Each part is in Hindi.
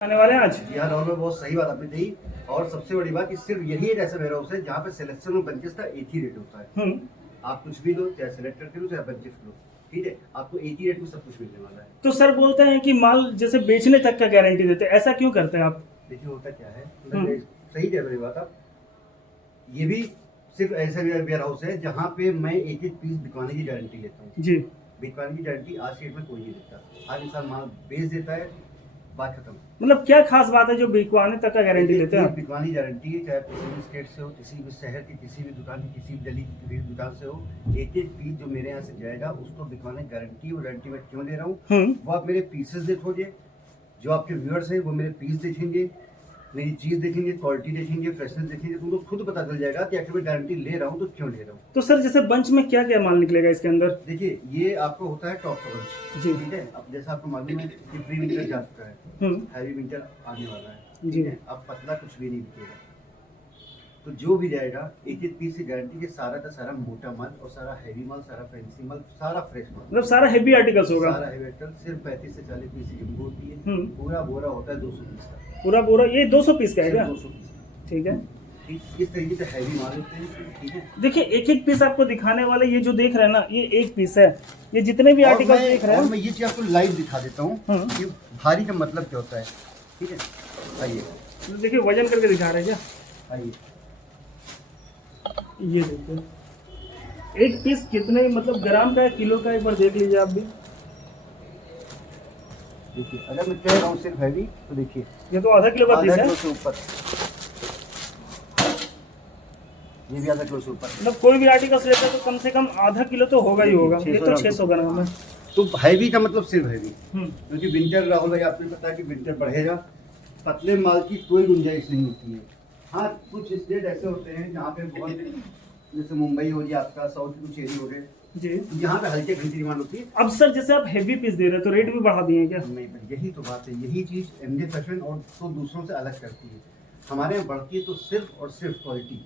आने वाले हैं आज। जी हाँ, राहुल भाई बहुत सही बात आपने कही। और सबसे बड़ी बात कि सिर्फ यही एक ऐसा वेयर हाउस है जहाँ पे सिलेक्शन और बंचेस का एक ही रेट होता है। आप कुछ भी लो, चाहे सिलेक्ट करके लो चाहे बंचेस लो, ठीक है, आपको एक ही रेट में सब कुछ मिलने वाला है। तो सर बोलते हैं कि माल जैसे बेचने तक का गारंटी देते हैं, ऐसा क्यों करते हैं आप? देखिए होता क्या है, सही कह रहे हो बात आप। ये भी सिर्फ ऐसा वेयर हाउस है जहाँ पे मैं एक एक पीस बिकवाने की गारंटी लेता हूँ जी। बिकवाने की गारंटी आज के डेट में कोई नहीं देता। आज इंसान माल बेच देता है, बात खत्म। मतलब क्या खास बात है जो बिकवाने तक का गारंटी लेते हैं आप? बिकवानी गारंटी है, चाहे किसी भी स्टेट से हो, किसी भी शहर की किसी भी दुकान की, किसी भी गली की दुकान से हो, एक एक पीस जो मेरे यहाँ से जाएगा उसको बिकवाने गारंटी। और गारंटी मैं क्यों दे रहा हूँ, वो आप मेरे पीसेस देखोगे, जो आपके व्यूअर्स हैं वो मेरे पीस देखेंगे, मेरी चीज देखेंगे, क्वालिटी देखेंगे, फ्रेशनेस देखेंगे, तो उनको खुद पता चल जाएगा कि आखिर मैं गारंटी ले रहा हूँ तो क्यों ले रहा हूँ। तो सर जैसे बंच में क्या क्या माल निकलेगा इसके अंदर? देखिए ये आपको होता है टॉप कवर जी, ठीक है। अब जैसा आपको मालूम है कि प्री विंटर जा चुका है, हैवी विंटर आने वाला है जी। अब पतला कुछ भी नहीं बिकेगा, तो जो भी जाएगा एक एक पीस की गारंटी के सारा का सारा मोटा माल और सारा हैवी माल, सारा फैंसी माल, सारा फ्रेश माल, मतलब सारा हेवी आर्टिकल्स होगा। सारा हेवी आर्टिकल सिर्फ 35 से 40 पीस की जम्बो होती है। पूरा बोरा होता है 200 पीस का। पूरा बोरा ये 200 पीस का है क्या? 200 पीस का, ठीक है। इस तरीके से हैवी माल होते हैं, ठीक है। देखिए एक एक पीस आपको दिखाने वाले, ये जो देख रहे हैं ना, ये एक पीस है। ये जितने भी आर्टिकल देख रहे हैं, मैं ये चीज आपको लाइव दिखा देता हूँ कि भारी का मतलब क्या होता है, ठीक है। आइए देखिए वजन करके दिखा रहे हैं क्या? आइए ये देखिए एक पीस कितने मतलब ग्राम का है, किलो का, एक बार देख लीजिए आप भी। देखिए अगर मैं कह रहा हूँ सिर्फ हैवी, तो देखिए ये तो आधा किलो का पीस है। से ऊपर, ये भी आधा किलो से ऊपर। मतलब कोई भी आर्टिकल लेता है तो कम से कम आधा किलो तो होगा ही होगा। ये तो 600 ग्राम है। तो हैवी का मतलब सिर्फ हैवी, क्योंकि विंटर, राहुल भाई आपको पता है कि विंटर बढ़ेगा, पतले माल की कोई गुंजाइश नहीं होती है। हाँ कुछ स्टेट ऐसे होते हैं जहाँ पे बहुत, जैसे मुंबई हो गया, आपका साउथ के कुछ एरिया हो गए जी, यहाँ पे हल्के घंटी डिमांड होती है। अब सर जैसे आप हेवी पीस दे रहे हैं तो रेट भी बढ़ा दिए क्या? नहीं, यही तो बात है, यही चीज एमजे फैशन और तो दूसरों से अलग करती है। हमारे यहाँ बढ़ती है तो सिर्फ और सिर्फ क्वालिटी,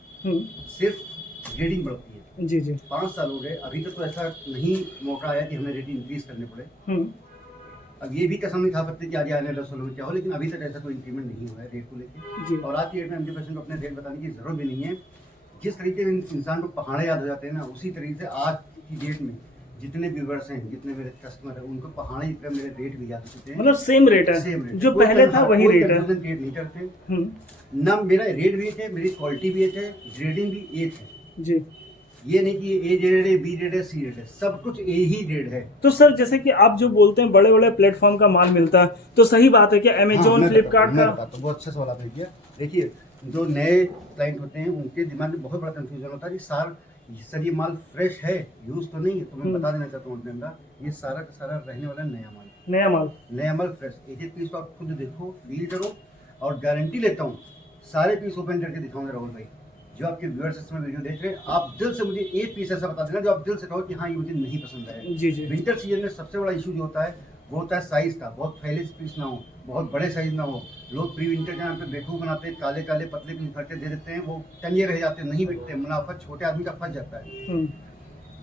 सिर्फ ग्रेडिंग बढ़ती है जी जी। 5 साल हो गए, अभी तक तो ऐसा नहीं मौका आया कि हमें रेट इंक्रीज करने पड़े। अब ये भी कसम नहीं खा सकते कि आगे आने वाले सालों में क्या हो, लेकिन अभी तक ऐसा कोई इंक्रीमेंट नहीं हुआ है रेट को लेकर। और आज की डेट में एमजे फैशन को अपने रेट बताने की जरूरत भी नहीं है। जिस तरीके से इंसान को पहाड़े याद हो जाते हैं ना, उसी तरीके से आज की डेट में जितने व्यूवर्स हैं, जितने मेरे कस्टमर हैं, उनको पहाड़ी की तरह मेरे रेट भी याद होते हैं। मतलब सेम रेट है, सेम रेट जो पहले था वही रेट है। रेट नहीं करते ना, मेरा रेट भी एक है, मेरी क्वालिटी भी एक है, ग्रेडिंग भी एक है जी। ये नहीं कि ए रेट है, बी रेट है, सी रेट है, सब कुछ ए ही रेट है। तो सर जैसे कि आप जो बोलते हैं बड़े बड़े प्लेटफॉर्म का माल मिलता है, तो सही बात है क्या? अमेजोन, फ्लिपकार्ट का? बहुत अच्छा सवाल आपने किया। देखिए जो नए क्लाइंट होते हैं उनके दिमाग में बहुत बड़ा कंफ्यूजन होता है कि सर ये माल फ्रेश है, यूज तो नहीं है। तो मैं बता देना चाहता हूँ अपने अंदर, ये सारा का सारा रहने वाला नया माल फ्रेश। एक एक पीस को आप खुद देखो, फील करो, और गारंटी लेता हूँ सारे पीस ओपन करके दिखाऊंगा राहुल भाई। जो आपके व्यूअर्स इस समय वीडियो देख रहे हैं, आप दिल से मुझे एक पीस ऐसा बता देना जो आप दिल से कहो कि हाँ ये मुझे नहीं पसंद है जी जी। विंटर सीजन में सबसे बड़ा इशू जो होता है वो होता है साइज का। बहुत फैले पीस ना हो, बहुत बड़े साइज ना हो। लोग प्री विंटर के नाम पे बेवकूफ बनाते हैं, काले काले पतले पीस भर के दे देते हैं, वो टंगे रह जाते हैं, नहीं बिकते, मुनाफा छोटे आदमी का फंस जाता है।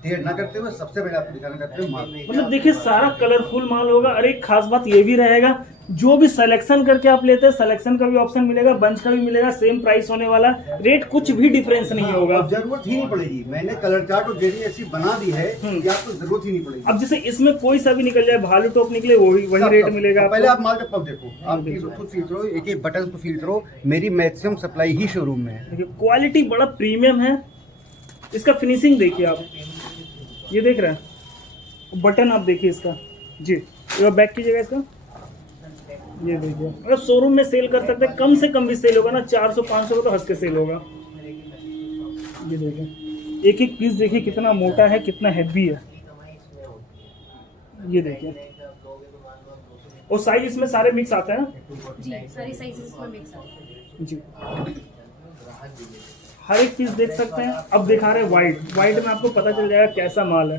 देर ना करते हुए सबसे पहले आपको दिखाना चाहते हैं माल। मतलब देखिए सारा कलरफुल माल होगा। और एक खास बात ये भी रहेगा, जो भी सिलेक्शन करके आप लेते हैं, सिलेक्शन का भी ऑप्शन मिलेगा, बंच का भी मिलेगा, सेम प्राइस होने वाला, रेट कुछ भी डिफरेंस नहीं होगा। जरूरत ही नहीं पड़ेगी, मैंने कलर चार्ट और ग्रेडिंग ऐसी बना दी है कि आपको जरूरत ही नहीं पड़ेगी। अब जैसे इसमें कोई सा भी निकल जाए, भालू टॉप निकले, वही रेट मिलेगा। पहले आप माल का देखो, आप खुद फील करो, एक एक बटन को फील करो। मेरी मैक्सिमम सप्लाई ही शोरूम में है। क्वालिटी बड़ा प्रीमियम है। इसका फिनिशिंग देखिए आप, ये देख रहे हैं बटन, आप देखिए इसका जी। ये बैक कीजिएगा इसका, ये देखिए। अगर शोरूम में सेल कर सकते हैं, कम से कम भी सेल होगा ना, 400-500 का तो हंस के सेल होगा। ये देखिए एक एक पीस देखिए कितना मोटा है, कितना हैवी है, ये देखिए। और साइज इसमें सारे मिक्स आते हैं जी, सारी साइजेस इसमें मिक्स आते हैं जी। हर एक पीस देख सकते हैं। अब दिखा रहे हैं वाइट में, आपको पता चल जाएगा कैसा माल है।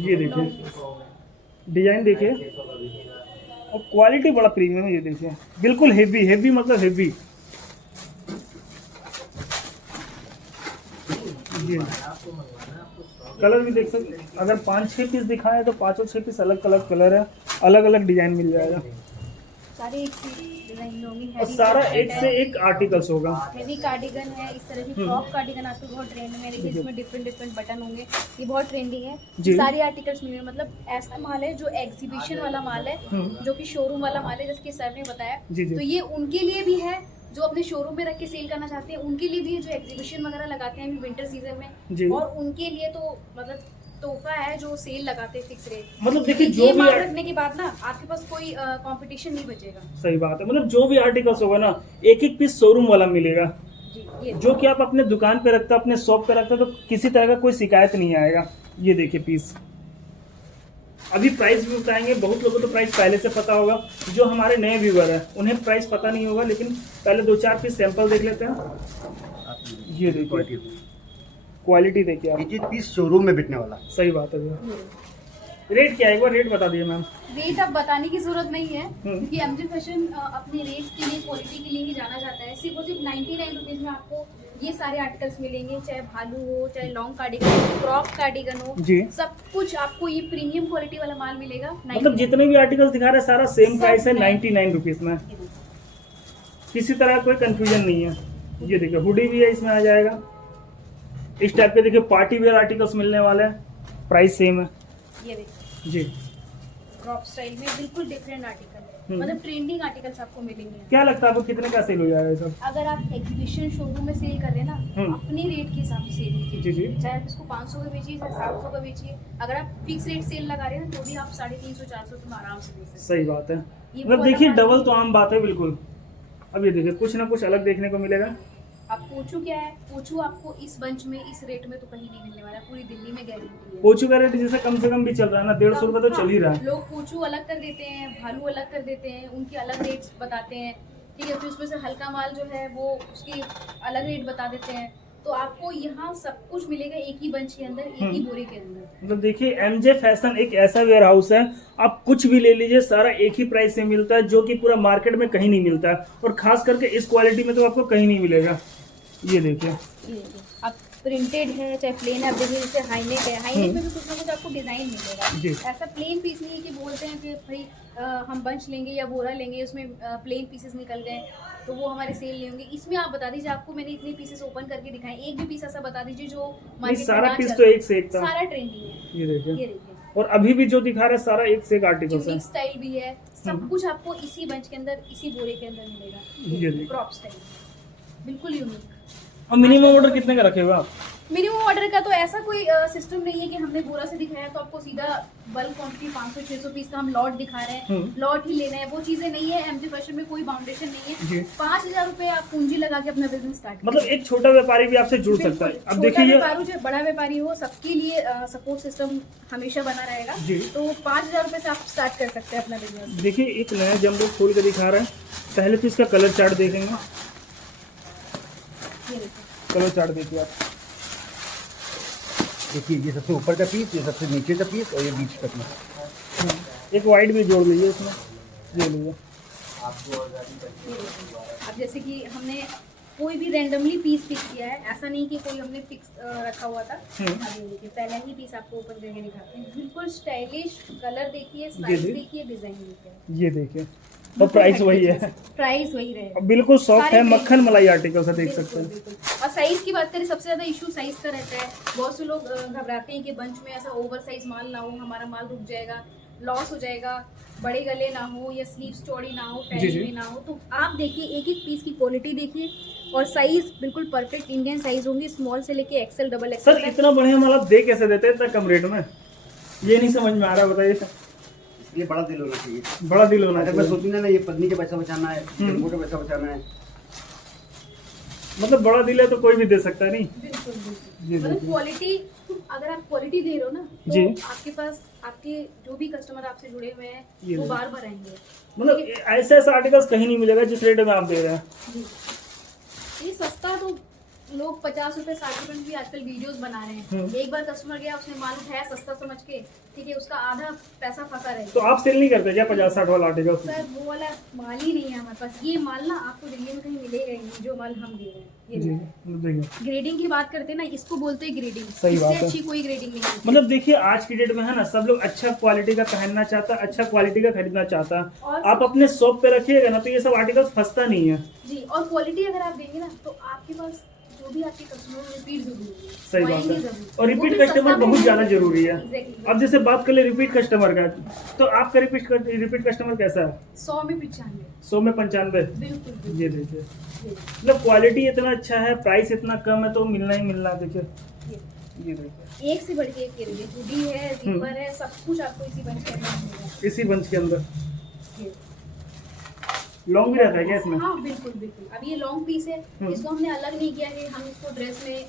ये देखिए डिजाइन देखिए, और क्वालिटी बड़ा प्रीमियम है। ये देखिए बिल्कुल हेवी मतलब हेवी। ये कलर भी देख सकते, अगर 5-6 पीस दिखाए तो 5 और 6 पीस अलग अलग कलर है, अलग अलग डिजाइन मिल जाएगा। सारे एक से डिजाइन में होंगी। और सारा एक से एक आर्टिकल्स होगा। हेवी कार्डिगन है, इस तरह की फ्रॉक कार्डिगन आजकल बहुत ट्रेंड में है। देखिए इसमें डिफरेंट डिफरेंट बटन होंगे, ये बहुत ट्रेंडिंग है। जी। सारी आर्टिकल्स मिलेंगे, मतलब ऐसा माल है जो एग्जीबिशन वाला माल है, जो कि शोरूम वाला माल है, जैसे कि सर ने बताया। जी, जी। तो ये उनके लिए भी है जो अपने शोरूम में रख के सेल करना चाहते हैं, उनके लिए भी है जो एग्जीबिशन वगैरह लगाते हैं अभी विंटर सीजन जी। में, और उनके लिए तो मतलब तोहफा है जो सेल लगाते हैं फिक्स रेट। मतलब देखिए जो ये भी माल रखने के बाद ना आपके पास कोई कंपटीशन नहीं बचेगा। सही बात है, मतलब जो भी आर्टिकल्स होगा ना एक एक पीस शोरूम वाला मिलेगा, जी, ये जो कि आप अपने दुकान पे रखते हो, अपने शॉप पे रखते हो, तो किसी तरह का कोई शिकायत नहीं आएगा। ये देखिए पीस। अभी प्राइस भी बताएंगे। बहुत लोगों को तो प्राइस पहले से पता होगा, जो हमारे नए व्यूअर है उन्हें प्राइस पता नहीं होगा, लेकिन पहले 2-4 पीस सैंपल देख लेते हैं। ये देखिए क्वालिटी देखिए आप। एक एक पीस शोरूम में बिकने वाला। सही बात है भैया। रेट क्या है, एक बार रेट बता दिए मैम। रेट अब बताने की जरूरत नहीं है, हम्म। क्योंकि एमजे फैशन अपने रेट के लिए, क्वालिटी के लिए ही जाना जाता है। सिर्फ और सिर्फ 99 रुपीज़ में आपको ये सारे आर्टिकल्स मिलेंगे, चाहे भालू हो, चाहे लॉन्ग कार्डिगन हो, क्रॉप कार्डिगन हो, जी। सब कुछ आपको ये प्रीमियम क्वालिटी वाला माल मिलेगा। मतलब जितने भी आर्टिकल्स दिखा रहे हैं सारा सेम प्राइस है, 99 रुपीज़ में। किसी तरह कोई कंफ्यूजन नहीं है। ये देखिए हुडी भी है, इसमें आ जाएगा। इस टाइप के देखिए पार्टी वेयर आर्टिकल्स मिलने वाले हैं, प्राइस सेम है। ये देखिए जी। क्रॉप स्टाइल में बिल्कुल डिफरेंट आर्टिकल है, मतलब ट्रेंडिंग आर्टिकल्स आपको मिलेंगे। क्या लगता है आपको कितने का सेल हो जाएगा ये सब? अगर आप एग्जीबिशन शोरूम में सेल कर रहे हैं ना, अपने रेट के हिसाब से सेल कीजिए। जी, जी। चाहे आप इसको 500 का बेचिए, चाहे 700 का बेचिए। अगर आप फिक्स रेट सेल लगा रहे हैं ना, तो भी आप 350-400 तुम आराम से बेच सकते हैं। सही बात है। ये मतलब वो देखिए वाला डबल तो आम बात है बिल्कुल। अब ये देखिए कुछ ना कुछ अलग देखने को मिलेगा। अब पोचू क्या है, पोचू आपको इस बंच में, इस रेट में तो कहीं नहीं मिलने वाला है, पूरी दिल्ली में गारंटी है। पोचू का रेट जैसे कम से कम भी चल रहा है ना, 150 रुपये तो चल ही रहा है। लोग पोचू अलग कर देते हैं, भालू अलग कर देते हैं, उनके अलग रेट्स बताते हैं, ठीक है। फिर उसमें से हल्का माल जो है वो उसकी अलग रेट बता देते हैं। तो आपको यहाँ सब कुछ मिलेगा एक ही बंच के अंदर, एक ही बोरे के अंदर। मतलब देखिए एमजे फैशन एक ऐसा वेयर हाउस है, आप कुछ भी ले लीजिए सारा एक ही प्राइस से मिलता है, जो कि पूरा मार्केट में कहीं नहीं मिलता है, और खास करके इस क्वालिटी में तो आपको कहीं नहीं मिलेगा। ये देखिए अब प्रिंटेड है चाहे प्लेन है, अब देखिए जैसे हाईनेक है, हाईनेक में भी कुछ ना कुछ आपको डिजाइन जी। मिलेगा। ऐसा प्लेन पीस नहीं है कि बोलते हैं कि भाई हम बंच लेंगे या बोरा लेंगे, उसमें प्लेन पीसेस निकल गए तो वो हमारे सेल नहीं होंगे। इसमें आप बता दीजिए, आपको मैंने इतने पीसेस ओपन करके दिखाए, एक भी पीस ऐसा बता दीजिए जो नहीं, मार्केट में सारा ना पीस चले। तो एक से एक था। सारा ट्रेंडिंग है। ये देखिए, ये देखिए और अभी भी जो दिखा रहा है सारा एक से एक आर्टिकल्स है। यूनिक स्टाइल भी है, सब कुछ आपको इसी बंच के अंदर, इसी बोरे के अंदर ये मिलेगा। देखिए। क्रॉप स्टाइल बिल्कुल यूनिक। और मिनिमम ऑर्डर कितने का रखे हुए आप? मिनिमम ऑर्डर का तो ऐसा कोई सिस्टम नहीं है कि हमने बोरा से दिखाया तो आपको सीधा बल्क क्वांटिटी 500-600 पीस का हम लॉट दिखा रहे हैं, लॉट ही लेना है, वो चीजें नहीं है। एमजे फैशन में कोई बाउंडेशन नहीं जी। है। 5,000 रुपए आप पूंजी लगा के अपना बिजनेस स्टार्ट मतलब एक छोटा व्यापारी भी आपसे जुड़ सकता है। अब देखिए ये व्यापारी जो बड़ा व्यापारी हो, सबके लिए सपोर्ट सिस्टम हमेशा बना रहेगा। जी। तो 5,000 रुपए से आप स्टार्ट कर सकते हैं अपना बिजनेस। देखिए एक नया जंबो खोल के दिखा रहा है। पहले तो इसका कलर चार्ट देखेंगे। ये देखिए कलर चार्ट देखिए आप। देखिए ये सबसे ऊपर का पीस, ये सबसे नीचे का पीस, और ये बीच का पीस। एक वाइट भी जोड़ लीजिए इसमें। ये लीजिए। अब जैसे कि हमने कोई भी रैंडमली पीस पिक किया है, ऐसा नहीं कि कोई हमने फिक्स रखा हुआ था। अभी देखिए पहले ही पीस आपको ओपन करके दिखाते हैं। बिल्कुल स्टाइलिश, कलर देखिए, साइज जी। देखिए, डिजाइन देखिए। ये देखिए, और प्राइस वही है। प्राइस वही रहेगा। और बिल्कुल सॉफ्ट सारे है, प्लेन- मक्खन मलाई आर्टिकल है, देख बिल्कुल, सकते हैं। बिल्कुल। और साइज की बात करें, सबसे ज्यादा इशू साइज का रहता है। बहुत से लोग घबराते हैं कि बंच में ऐसा ओवर साइज माल ना हो, हमारा माल रुक जाएगा, लॉस हो जाएगा, बड़े गले ना हो या स्लीव्स चौड़ी ना हो, जी, जी। फैली में ना हो। तो आप देखिए एक एक पीस की क्वालिटी देखिए, और साइज बिल्कुल परफेक्ट इंडियन साइज होंगी, स्मॉल से लेके एक्सेल, डबल सर एक्सेल। इतना बढ़िया माल आप दे कैसे देते हैं इतना कम रेट में? ये नहीं समझ में आ रहा, बताइए। इसलिए बड़ा दिल होना चाहिए। बड़ा दिल होना अगर मैं चाहिए। सोचूं ना ये पत्नी का पैसा बचाना है, जम्मू का पैसा बचाना है, मतलब बड़ा दिल है तो कोई भी दे सकता है, नहीं? बिल्कुल बिल्कुल। जी, मतलब बिल्कुल। क्वालिटी, अगर आप क्वालिटी दे रहे हो ना, जी। तो आपके पास आपके जो भी कस्टमर आपसे जुड़े हुए हैं ये वो देखिए। बार बार आएंगे। मतलब ऐसे आर्टिकल्स कहीं नहीं मिलेगा जिस रेट में आप दे रहे हैं। जी। ये सस्ता तो लोग 50 रुपए 60 रुपए में भी आजकल वीडियोस बना रहे हैं। एक बार कस्टमर गया, उसने माल उठाया सस्ता समझ के, ठीक है, उसका आधा पैसा फंसा रह तो गया। आप सेल नहीं करते क्या 50-60 वाला आर्टिकल? सर वो वाला माल ही नहीं है हमारे पास। ये माल ना आपको दिल्ली में कहीं मिलेगा ही नहीं, जो माल हम दे रहे हैं। ये जी देखो। देखिए, ग्रेडिंग की बात करते हैं ना, इसको बोलते हैं ग्रेडिंग। सही बात इससे है। अच्छी कोई ग्रेडिंग नहीं है। मतलब देखिए आज की डेट में है ना, सब लोग अच्छा क्वालिटी का पहनना चाहता है, अच्छा क्वालिटी का खरीदना चाहता है। और आप अपने शॉप पे रखिएगा ना तो ये सब आर्टिकल फंसता नहीं है। जी, और क्वालिटी अगर आप देंगे ना तो आपके पास जो भी आपके कस्टमर रिपीट जरूर होंगे। सही वो बात आएंगे है। जरूर। और वो रिपीट भी कस्टमर सस्ता बहुत मिलेगा। ज्यादा जरूरी है। Exactly। अब जैसे बात कर ले रिपीट कस्टमर का, तो आपका रिपीट कस्टमर कैसा है? 100 में 95। 100 में 95। बिल्कुल बिल्कुल। ये देखिए, ये मतलब क्वालिटी इतना अच्छा है, प्राइस इतना कम है तो मिलना ही मिलना। देखिए देखिए। ये देखिए, एक से बढ़ के एक ये देखिए, हुडी है, जिपर है, सब कुछ आपको इसी बंच के अंदर मिलेगा। इसी बंच के अंदर ये। लॉन्ग भी रहता है क्या इसमें? हाँ बिल्कुल बिल्कुल। अब ये लॉन्ग पीस है, इसको हमने अलग नहीं किया है। हम इसको ड्रेस में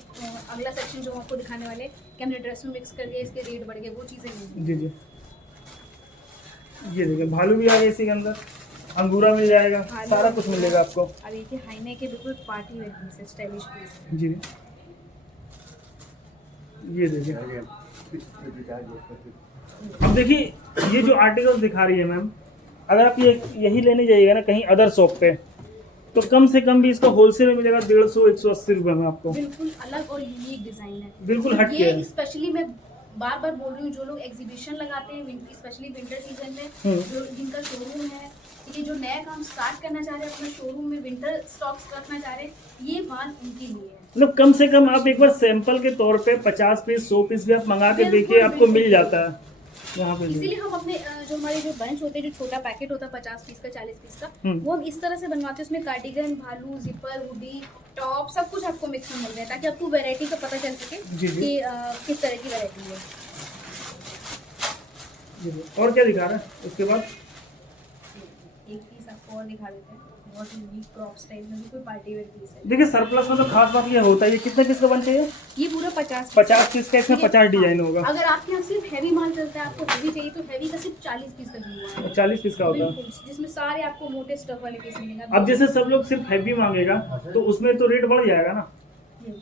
अगला सेक्शन जो आपको दिखाने वाले कि हमने ड्रेस में मिक्स कर दिया, इसके रेट बढ़ गए, वो चीज़ें नहीं। जी जी, ये देखिए भालू भी आ गया इसी के अंदर, अंगूरा मिल जाएगा, भालू, सारा कुछ मिलेगा आपको। अब ये हाईने के बिल्कुल पार्टी वेयर पीस है, स्टाइलिश पीस है। जी ये देखिए। अब देखिए ये जो आर्टिकल्स दिखा रही है मैम, अगर आप ये यही लेने जाइएगा ना कहीं अदर शॉप पे, तो कम से कम भी इसका होलसेल में मिलेगा 150-180 रुपये में आपको। बिल्कुल अलग और यूनिक डिजाइन है। बिल्कुल हट के ये है। स्पेशली मैं बार बार बोल रही हूँ, जो लोग एग्जीबिशन लगाते हैं स्पेशली विंटर सीजन में, जो जिनका शोरूम है, ये जो नया काम स्टार्ट करना चाह रहे हैं, अपने शोरूम में विंटर स्टॉक्स रखना चाह रहे हैं, ये माल उनके लिए है। मतलब कम से कम आप एक बार सैंपल के तौर पे 50 पीस 100 पीस भी आप मंगा के बिल्कुल, देखिए, आपको बिल्कुल। मिल जाता है यहाँ पे। इसीलिए हम अपने जो हमारे जो बंच होते हैं, जो छोटा पैकेट होता है 50 पीस का 40 पीस का, वो हम इस तरह से बनवाते हैं। उसमें कार्डिगन, भालू, जिपर, हुडी, टॉप सब कुछ आपको मिक्स में मिल रहा है, ताकि आपको वैरायटी का पता चल सके जी, जी। कि किस तरह की वैरायटी है। और क्या दिखा रहा है उसके बाद? एक पीस आपको और दिखा देते हैं, बहुत यूनिक क्रॉप स्टाइल में, कोई पार्टी वेयर पीस है। देखिए सरप्लस में तो खास बात ये होता है, ये कितने पीस का बन चाहिए? ये पूरा 50 पीस का, इसमें 50 डिजाइन होगा। अगर आपके यहाँ सिर्फ हैवी माल चलता है, आपको हैवी चाहिए तो हैवी का सिर्फ 40 पीस का हुआ है। 40 पीस का होता है। बिल्कुल, जिसमें सारे आपको मोटे स्टफ वाले पीस मिलेंगे। अब जैसे सब लोग सिर्फ हैवी मांगेगा तो उसमें तो रेट बढ़ जाएगा ना?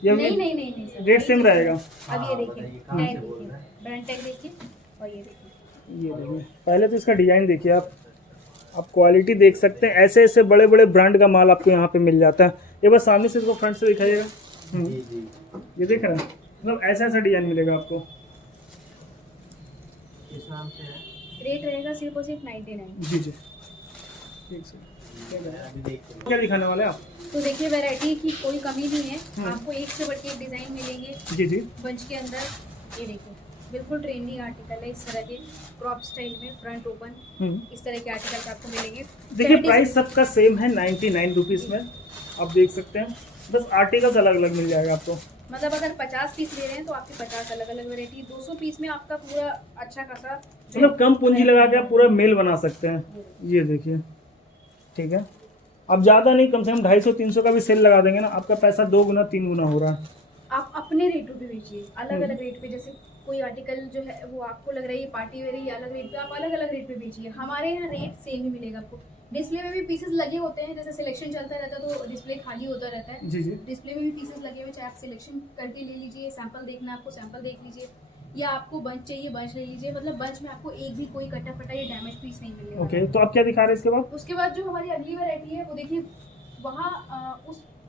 ये नहीं नहीं नहीं नहीं सर, रेट सेम रहेगा। अब ये देखिए टैग देखिए, ब्रांड टैग देखिए, और ये देखिए। ये देखिए, पहले तो इसका डिजाइन देखिए आप क्वालिटी देख सकते हैं। ऐसे ऐसे बड़े बड़े ब्रांड का माल आपको यहाँ पे मिल जाता है। ये बस सामने से इसको फ्रंट से दिखाइएगा। ये देख रहे हैं, मतलब ऐसा ऐसा डिजाइन मिलेगा आपको। किस नाम से है? रेट रहेगा सिर्फ और सिर्फ 99। जी जी, ठीक से क्या दिखाने वाले आप? तो देखिए वैरायटी की कोई कमी नहीं है, आपको एक से बढ़ के एक डिजाइन मिलेंगे जी जी, बंच के अंदर। ये देखिए बिल्कुल ट्रेंडिंग आर्टिकल है, इस तरह के क्रॉप स्टाइल में, फ्रंट ओपन, इस तरह के आर्टिकल आपको मिलेंगे। देखिए प्राइस सबका सेम है 99 रुपीज़ में, आप देख सकते हैं। बस आर्टिकल्स अलग अलग मिल जाएगा आपको। मतलब अगर 50 पीस ले रहे हैं तो आपके 50 अलग अलग वैरायटी, 200 पीस में आपका पूरा अच्छा खासा मतलब कम पूंजी लगा के आप पूरा मेल बना सकते हैं। ये देखिए, ठीक है। अब ज़्यादा नहीं, कम से कम 250-300 का भी सेल लगा देंगे ना, आपका पैसा 2 गुना 3 गुना हो रहा है। आप अपने रेटों पे बेचिए, अलग अलग रेट पे। जैसे कोई आर्टिकल जो है वो आपको लग रहा है ये पार्टी वेयर है, अलग रेट पे, आप अलग अलग रेट पे बेचिए। हमारे यहाँ रेट सेम ही मिलेगा आपको। डिस्प्ले में भी पीसेस लगे होते हैं, जैसे सिलेक्शन चलता रहता है तो डिस्प्ले खाली होता रहता है। जी जी, डिस्प्ले में भी पीसेस लगे हुए, चाहे आप सिलेक्शन करके ले लीजिए, सैंपल देखना है आपको सैंपल देख लीजिए, या आपको बंच चाहिए बंच ले लीजिए। मतलब बंच में आपको एक भी कोई कटा फटा या डैमेज पीस नहीं मिलेगा। ओके। तो आप क्या दिखा रहे हैं इसके बाद? उसके बाद जो हमारी अगली वैरायटी है वो देखिए,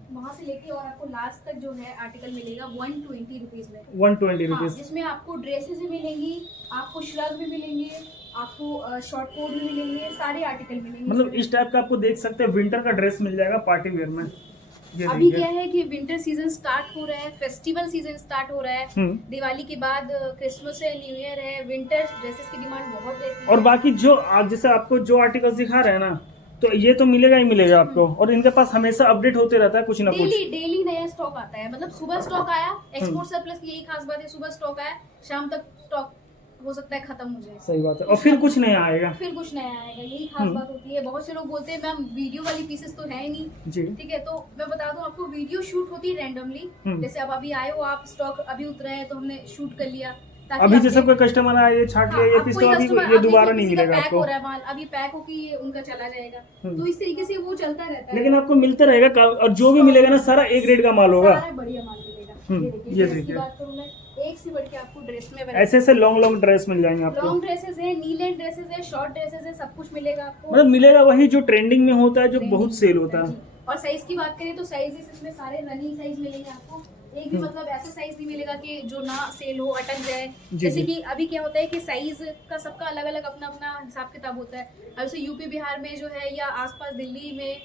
वहाँ से लेके और आपको लास्ट तक जो है आर्टिकल मिलेगा 120 रुपीज़ में। 120 हाँ, रुपीज़। जिसमें आपको ड्रेसेस भी मिलेंगी, आपको श्रग भी मिलेंगे, आपको शॉर्ट कोट भी मिलेंगे, सारे आर्टिकल मिलेंगे। मतलब इस टाइप का आपको देख सकते हैं, विंटर का ड्रेस मिल जाएगा पार्टी वेयर में। ये अभी देखिए। क्या है कि विंटर सीजन स्टार्ट हो रहा है, फेस्टिवल सीजन स्टार्ट हो रहा है, दिवाली के बाद क्रिसमस है, न्यू ईयर है, विंटर ड्रेसेस की डिमांड बहुत रहती है। और बाकी जो आज जैसे आपको जो आर्टिकल्स दिखा रहे हैं ना, तो ये तो मिलेगा ही मिलेगा आपको। और इनके पास हमेशा अपडेट होते रहता है कुछ ना कुछ। डेली नया स्टॉक आता है। मतलब सुबह स्टॉक आया, एक्सपोर्ट सरप्लस की यही खास बात है, सुबह स्टॉक आया, शाम तक स्टॉक हो सकता है खत्म हो जाए। सही बात है। और फिर कुछ नया आएगा। फिर कुछ नया आएगा, यही खास बात होती है। बहुत से लोग बोलते हैं मैम वीडियो वाली पीसेस तो है ही नहीं। जी, ठीक है, तो मैं बता दूं आपको, वीडियो शूट होती है रैंडमली। जैसे अब अभी आए हो आप, स्टॉक अभी उतरा है तो हमने शूट कर लिया, ताकि अभी जैसे आपके- कोई कस्टमर आया ये छाट लिया ये अब पीस कोई तो अभी customer- ये अब दोबारा देखिए नहीं किसी का मिलेगा पैक आपको। हो रहा है माल, अभी पैक होके ये उनका चला जाएगा, तो इस तरीके से वो चलता रहता है। लेकिन आपको मिलता रहेगा और जो भी मिलेगा ना सारा ए ग्रेड का माल होगा। सारा बढ़िया माल मिलेगा। ये ये ड्रेस की देखिए। बात करूं मैं, एक से बढ़ के आपको ड्रेस में ऐसे ऐसे लॉन्ग लॉन्ग ड्रेस मिल जाएंगे आपको। लॉन्ग ड्रेसेस है, नी लेंथ ड्रेसेस है, शॉर्ट ड्रेसेस है, सब कुछ मिलेगा आपको। मतलब मिलेगा वही जो ट्रेंडिंग में होता है, जो Trending बहुत सेल होता है। जी। और साइज की बात करें तो साइजेस इसमें सारे रनिंग साइज मिलेंगे आपको। एक भी मतलब ऐसा साइज नहीं मिलेगा कि जो ना सेल हो, अटक जाए। जी, जैसे जी। कि अभी क्या होता है कि साइज का सबका अलग अलग अपना अपना हिसाब किताब होता है। अब जैसे यूपी बिहार में जो है या आसपास दिल्ली में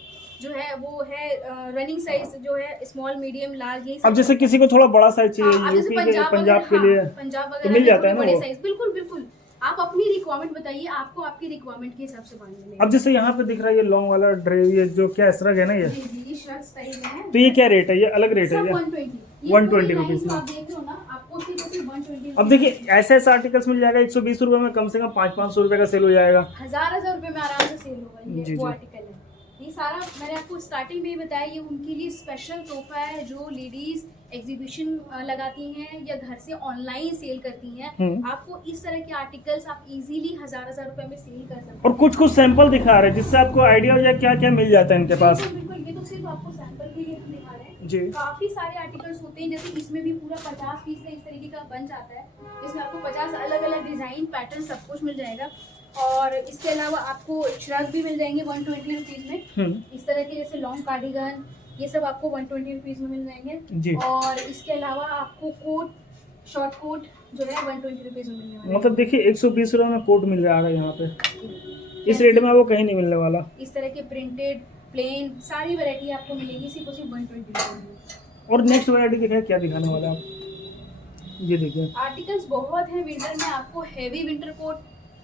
जो है वो है रनिंग साइज जो है स्मॉल मीडियम लार्ज, यही अब जैसे किसी को थोड़ा बड़ा साइज चाहिए हाँ, अब जैसे यूपी के पंजाब वगैरह- के लिए हाँ, पंजाब तो वगैरह मिल में जाता है थोड़े ना बड़े वो। साइज, बिल्कुल बिल्कुल। आप अपनी रिक्वायरमेंट बताइए, आपको आपकी रिक्वायरमेंट के हिसाब से बांध मिलेगा। अब जैसे यहाँ पे दिख रहा है ये लॉन्ग वाला ड्रेस, ये जो क्या इसरग है ना ये, जी जी, ये शर्ट स्टाइल में है। तो ये क्या रेट है? ये अलग रेट है सब ये? 120 ये 120 पूरी लाइन रुपीस जो में। आप देख रहे हो ना, आपको सिर्फ 120 अब देखिए ऐसे ऐसे आर्टिकल्स मिल जाएगा 120 रुपए में, कम से कम 500 रुपए का सेल हो जाएगा। हजार रुपए में आराम से सेल होगा। जी, ये वो जी। आर्टिकल है, ये सारा मैंने आपको स्टार्टिंग में ही बताया, ये उनके लिए स्पेशल तोहफा है जो लेडीज एग्जीबिशन लगाती हैं या घर से ऑनलाइन सेल करती हैं। आपको इस तरह के आर्टिकल्स आप इजीली हजार रुपए में सेल कर सकते हैं। और कुछ कुछ सैंपल दिखा रहे हैं जिससे आपको आइडिया हो जाए क्या क्या मिल जाता है इनके पास। बिल्कुल बिल्कुल, ये तो सिर्फ आपको सैंपल के लिए हम दिखा रहे हैं। जी। काफी सारे आर्टिकल्स होते हैं, जैसे इसमें भी पूरा 50 पीस का इस तरीके का बन जाता है। इसमें आपको 50 अलग अलग डिजाइन पैटर्न सब कुछ मिल जाएगा। और इसके अलावा आपको श्रग भी मिल जाएंगे 120 रुपीज में। इस तरह के जैसे लॉन्ग कार्डिगन, ये सब आपको 120 रुपीज में मिल जाएंगे। जी। और इसके अलावा आपको कोट, शॉर्ट कोट जो है 120 रुपीज में मिलने वाला मतलब देखिए 120 रुपए में कोट मिल रहा है यहाँ पे, इस रेट में आपको कहीं नहीं मिलने वाला। इस तरह के प्रिंटेड प्लेन सारी वैरायटी आपको मिलेगी सिर्फ और सिर्फ 120 रुपीज में। और नेक्स्ट वैरायटी दिखाए क्या दिखाने वाला है आप? ये देखिए आर्टिकल्स बहुत हैं विंटर में, आपको heavy winter coat,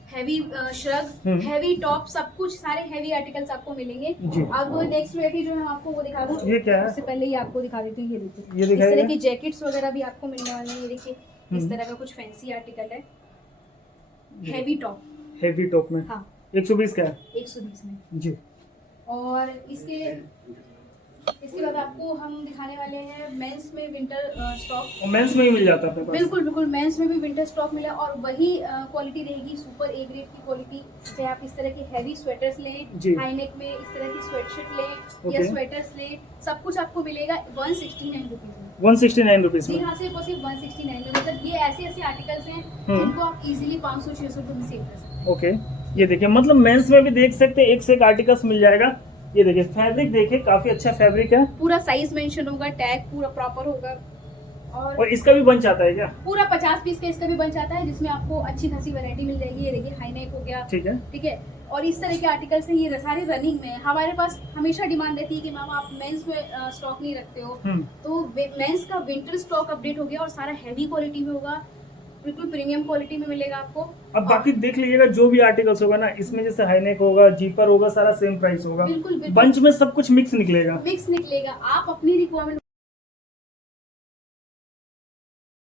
heavy shrug, hmm. Heavy top, सब कुछ सारे हैवी आर्टिकल्स आपको मिलेंगे। जी। अब नेक्स्ट वैरायटी जो है हम आपको वो दिखा दूं। ये क्या है? उससे पहले ये आपको दिखा देती हूँ, ये देखिए ये इस दिखाइए। तरह के जैकेट्स वगैरह भी आपको मिलने वाले हैं। ये देखिए इस हम्म। तरह का कुछ फैंसी आर्टिकल है, हैवी टॉप। हेवी टॉप में हाँ 120 का है 120 में। जी। और इसके बाद आपको हम दिखाने वाले हैं मेंस में विंटर स्टॉक। और मेंस में ही मिल जाता है अपने पास। बिल्कुल बिल्कुल, मेंस में भी विंटर स्टॉक मिला और वही क्वालिटी रहेगी, सुपर ए ग्रेड की क्वालिटी। चाहे आप इस तरह के हैवी स्वेटर्स लें, जी। हाई नेक में इस तरह की स्वेटशर्ट लें या ओके। स्वेटर्स लें, सब कुछ आपको मिलेगा 169 रुपीज में। 169 रुपीस जी में। हाँ, सिर्फ और सिर्फ 169 में। मतलब ये ऐसे ऐसे आर्टिकल्स हैं जिनको आप इजीली 500-600 रुपये में सेल कर सकते हैं। ओके, ये देखिए मतलब मेंस में भी देख सकते हैं एक से एक आर्टिकल्स मिल जाएगा। ये देखिए फैब्रिक देखिए काफी अच्छा फैब्रिक है पूरा साइज मेंशन होगा, टैग पूरा प्रॉपर होगा। और इसका भी बन जाता है क्या? पूरा 50 पीस का इसका भी बन जाता है, जिसमें आपको अच्छी खासी वैरायटी मिल जाएगी। ये देखिए हाई नेक हो गया, ठीक है। ठीक है। और इस तरह के आर्टिकल्स हैं, ये सारे रनिंग में है। हमारे पास हमेशा डिमांड रहती है कि मैम आप मेंस में स्टॉक नहीं रखते हो, तो मेंस का विंटर स्टॉक अपडेट हो गया और सारा हैवी क्वालिटी में होगा, बिल्कुल प्रीमियम क्वालिटी में मिलेगा आपको। अब बाकी देख लीजिएगा जो भी आर्टिकल्स होगा ना, इसमें जैसे हाईनेक होगा, जीपर होगा, सारा सेम प्राइस होगा। बिल्कुल बिल्कुल बंच में सब कुछ मिक्स निकलेगा। मिक्स निकलेगा। आप अपनी रिक्वायरमेंट